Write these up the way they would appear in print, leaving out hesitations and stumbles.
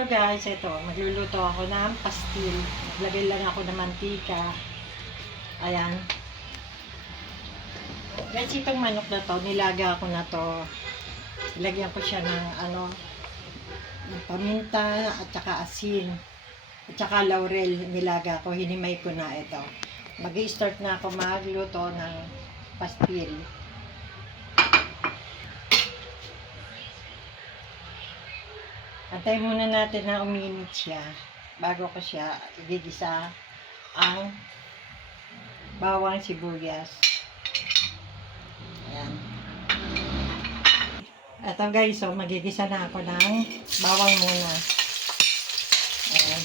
Hello guys, ito, magluluto ako ng pastil. Maglagay lang ako ng mantika. Ayan. Guys, itong manok na to, nilaga ko na to. Ilagyan ko siya ng ng paminta at saka asin. At saka laurel, nilaga ko, hinimay ko na ito. Mag-i-start na ako magluto ng pastil. Antay muna natin na uminit siya bago ko siya igigisa ang bawang sibuyas. Ayan. Ito guys, so magigisa na ako ng bawang muna. Ayan.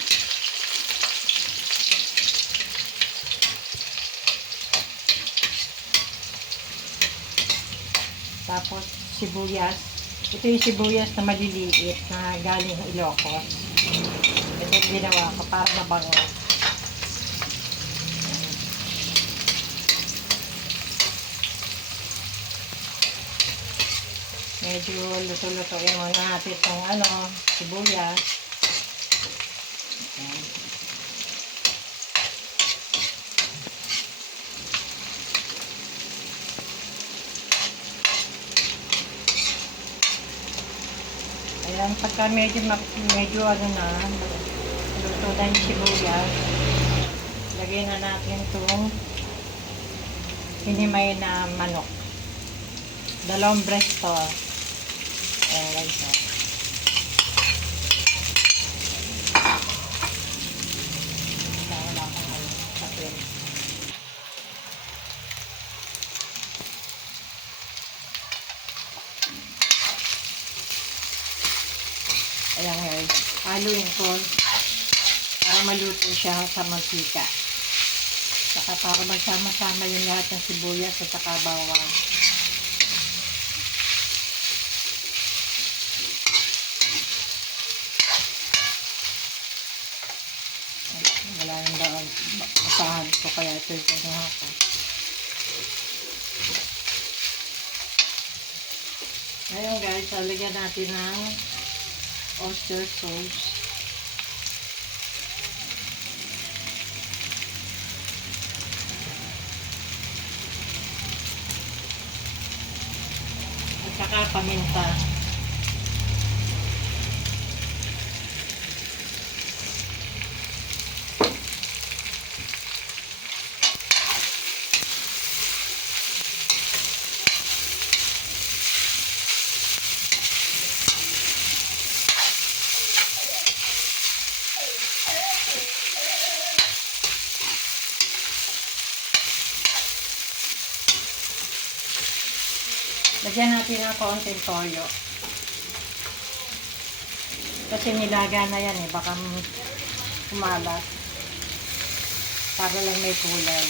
Tapos sibuyas. Ito yung sibuyas na maliliit na galing ng Ilocos. Ito yung ginawa ko para mabango. Medyo luto-lutoin muna natin itong sibuyas. Ayan. Ayan, pagka medyo luto na yung sibuyas, lagyan na natin itong hinimay na manok. 2 breast to. Ayan guys. Wala akong papel. Ayan guys, haluin ko para maluto siya sa mantika. Saka para magsama-sama yung lahat ng sibuyas at saka bawang. Wala yung daan. Masahan ko kaya ito yung kinuha ko. Ngayon guys, lalagyan natin ng oyster sauce. At saka paminta. Lagyan natin ng konting toyo. Kasi nilaga na yan baka kumalat. Para lang may kulay.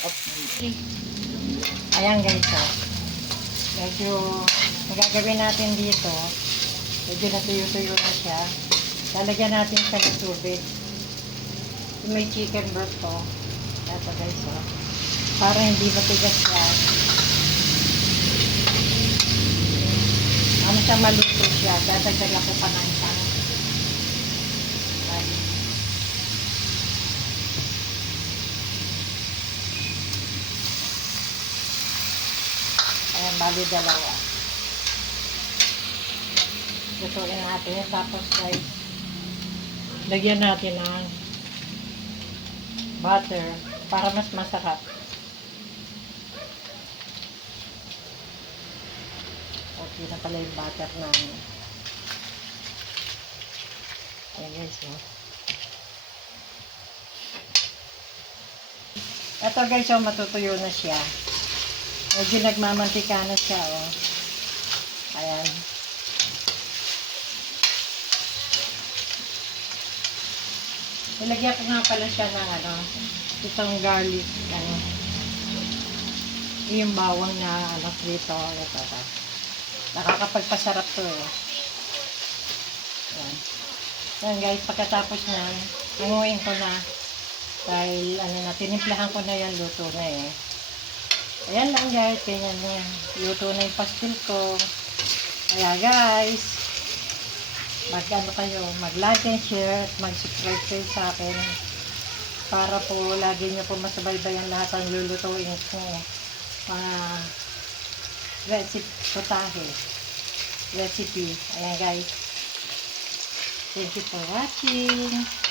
Okay. Ayan guys, medyo magagawin natin dito, medyo natuyo-tuyo na siya. Lalagyan natin siya ng tubig. May chicken broth to. Ito guys, para hindi matigas siya. Siya maluto siya, dadagdag ako pa ng isang. Ayan, bali 2. Lutuin natin. Tapos guys, lagyan natin ng butter para mas masarap. Okay na pala yung butter namin. Ayan guys, Ito guys, matutuyo na siya. Medyo nagmamantika na siya, Ayan. Ilagyan ko nga pala siya ng itong garlic, yung bawang na dito. Ito. Nakakapagpasarap to, Yan. Yan guys, pagkatapos nyan, hanguin ko na. Dahil ano na, tinimplahan ko na yan, luto na eh. Ayan lang guys, ganyan yan. Luto na yung pastil ko. Kaya guys, mag-ano kayo, mag-like and share at mag-subscribe kayo sa akin. Para po lagi nyo po masubaybayan lahat ang lulutuin ko. Mga recipe. Ayan guys. Thank you for watching.